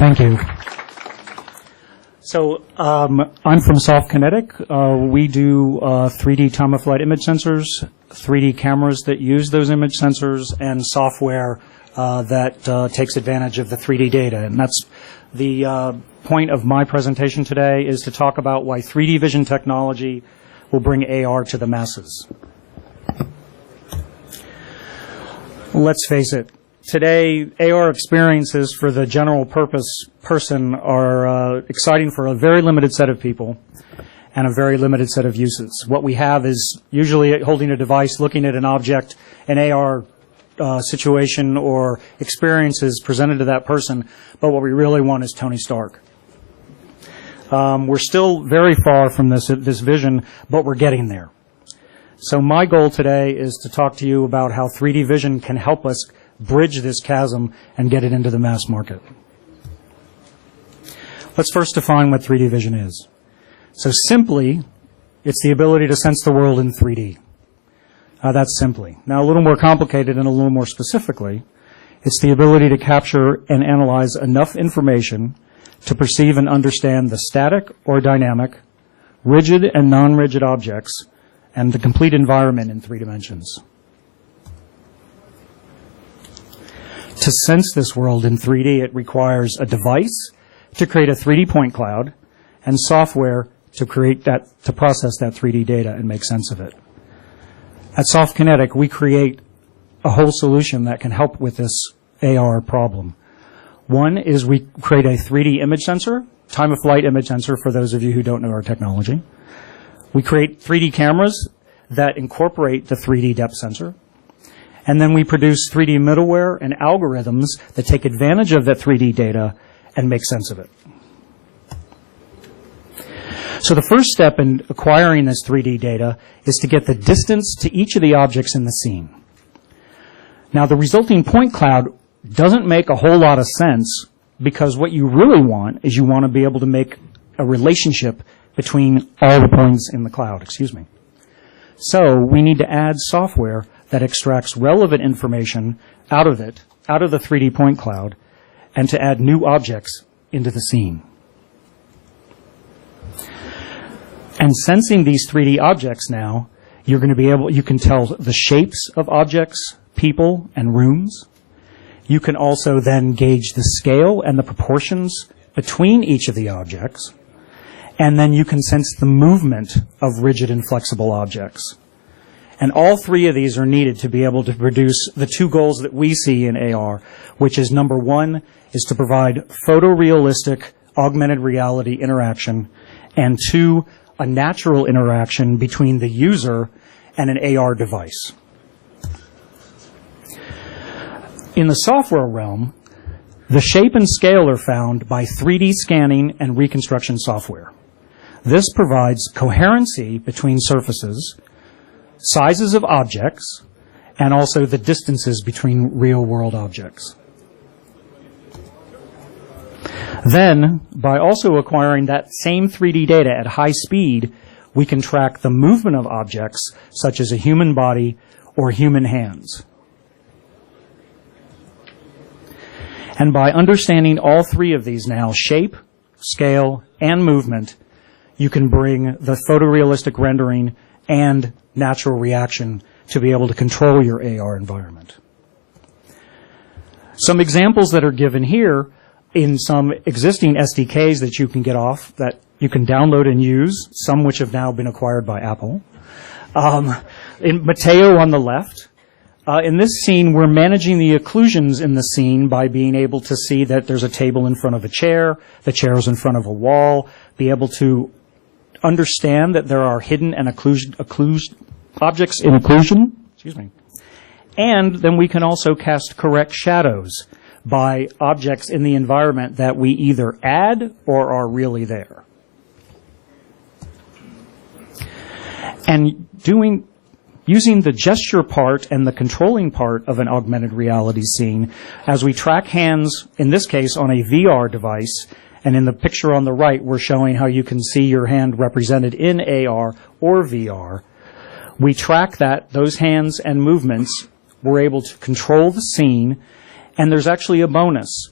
Thank you. So I'm from Softkinetic. We do 3D time-of-flight image sensors, 3D cameras that use those image sensors, and software that takes advantage of the 3D data. And that's the point of my presentation today, is to talk about why 3D vision technology will bring AR to the masses. Let's face it. Today, AR experiences for the general purpose person are exciting for a very limited set of people and a very limited set of uses. What we have is usually holding a device, looking at an object, an AR situation or experiences presented to that person, but what we really want is Tony Stark. We're still very far from this vision, but we're getting there. So my goal today is to talk to you about how 3D vision can help us bridge this chasm and get it into the mass market. Let's first define what 3D vision is. So simply, it's the ability to sense the world in 3D. That's simply. Now a little more complicated and a little more specifically, it's the ability to capture and analyze enough information to perceive and understand the static or dynamic, rigid and non-rigid objects, and the complete environment in 3 dimensions. To sense this world in 3D, it requires a device to create a 3D point cloud and software to process that 3D data and make sense of it. At Softkinetic, we create a whole solution that can help with this AR problem. One is we create a 3D image sensor, time-of-flight image sensor for those of you who don't know our technology. We create 3D cameras that incorporate the 3D depth sensor. And then we produce 3D middleware and algorithms that take advantage of that 3D data and make sense of it. So the first step in acquiring this 3D data is to get the distance to each of the objects in the scene. Now, the resulting point cloud doesn't make a whole lot of sense, because what you really want is you want to be able to make a relationship between all the points in the cloud, So we need to add software that extracts relevant information out of the 3D point cloud, and to add new objects into the scene. And sensing these 3D objects now, you can tell the shapes of objects, people, and rooms. You can also then gauge the scale and the proportions between each of the objects. And then you can sense the movement of rigid and flexible objects. And all 3 of these are needed to be able to produce the 2 goals that we see in AR, which is number 1 is to provide photorealistic augmented reality interaction, and 2, a natural interaction between the user and an AR device. In the software realm, the shape and scale are found by 3D scanning and reconstruction software. This provides coherency between surfaces, sizes of objects, and also the distances between real-world objects. Then, by also acquiring that same 3D data at high speed, we can track the movement of objects, such as a human body or human hands. And by understanding all 3 of these now, shape, scale, and movement, you can bring the photorealistic rendering and natural reaction to be able to control your AR environment. Some examples that are given here in some existing SDKs that you can get off, that you can download and use, some which have now been acquired by Apple. In Mateo on the left, in this scene, we're managing the occlusions in the scene by being able to see that there's a table in front of a chair, the chair is in front of a wall, be able to understand that there are hidden and objects in occlusion, and then we can also cast correct shadows by objects in the environment that we either add or are really there. And using the gesture part and the controlling part of an augmented reality scene, as we track hands, in this case on a VR device, and in the picture on the right, we're showing how you can see your hand represented in AR or VR. We track those hands and movements. We're able to control the scene, and there's actually a bonus.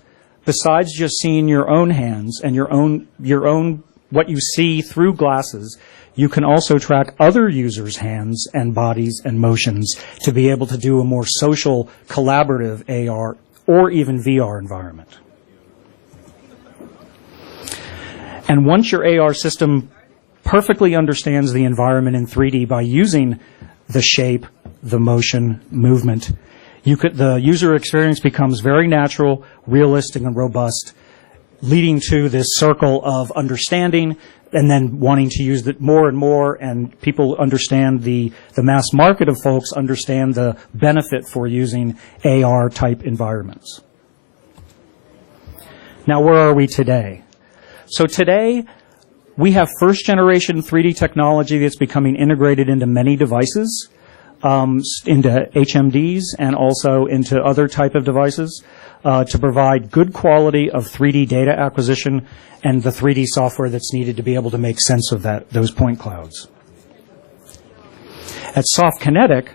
besides just seeing your own hands and your own what you see through glasses, you can also track other users' hands and bodies and motions to be able to do a more social, collaborative AR or even VR environment. And once your AR system perfectly understands the environment in 3D by using the shape, the motion, movement, the user experience becomes very natural, realistic, and robust, leading to this circle of understanding and then wanting to use it more and more, and people understand the mass market of folks understand the benefit for using AR-type environments. Now, where are we today? So today, we have first-generation 3D technology that's becoming integrated into many devices, into HMDs and also into other type of devices to provide good quality of 3D data acquisition and the 3D software that's needed to be able to make sense of those point clouds. At Softkinetic,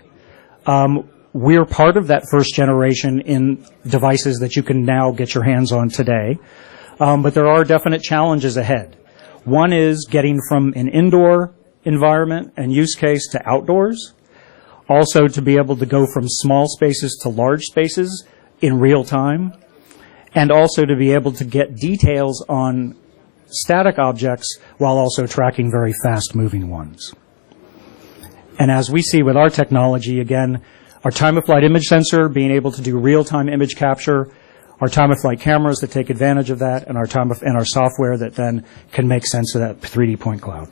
we're part of that first generation in devices that you can now get your hands on today. But there are definite challenges ahead. One is getting from an indoor environment and use case to outdoors. Also to be able to go from small spaces to large spaces in real time. And also to be able to get details on static objects while also tracking very fast-moving ones. And as we see with our technology, again, our time-of-flight image sensor being able to do real-time image capture, our time-of-flight cameras that take advantage of that, and our software that then can make sense of that 3D point cloud.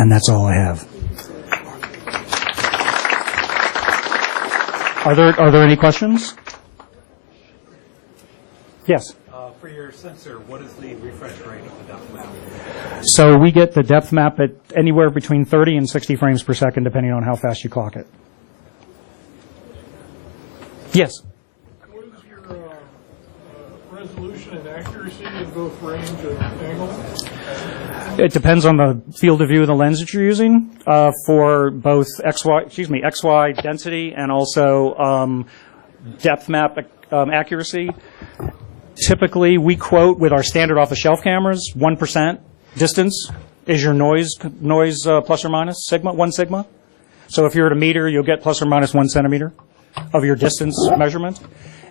And that's all I have. Are there any questions? Yes. For your sensor, what is the refresh rate of the depth map? So we get the depth map at anywhere between 30 and 60 frames per second, depending on how fast you clock it. Yes. What is your resolution and accuracy in both range and angle? It depends on the field of view of the lens that you're using for both XY density and also depth map accuracy. Typically, we quote with our standard off-the-shelf cameras, 1% distance is your noise plus or minus sigma, 1 sigma. So if you're at a meter, you'll get plus or minus 1 centimeter of your distance measurement.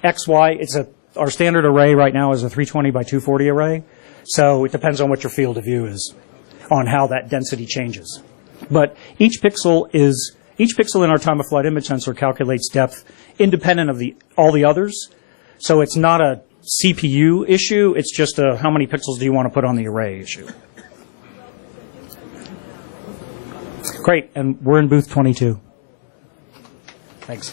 XY, our standard array right now is a 320 by 240 array. So it depends on what your field of view is, on how that density changes. But each pixel in our time-of-flight image sensor calculates depth independent of all the others. So it's not a CPU issue. It's just a how many pixels do you want to put on the array issue. Great, and we're in booth 22. Thanks.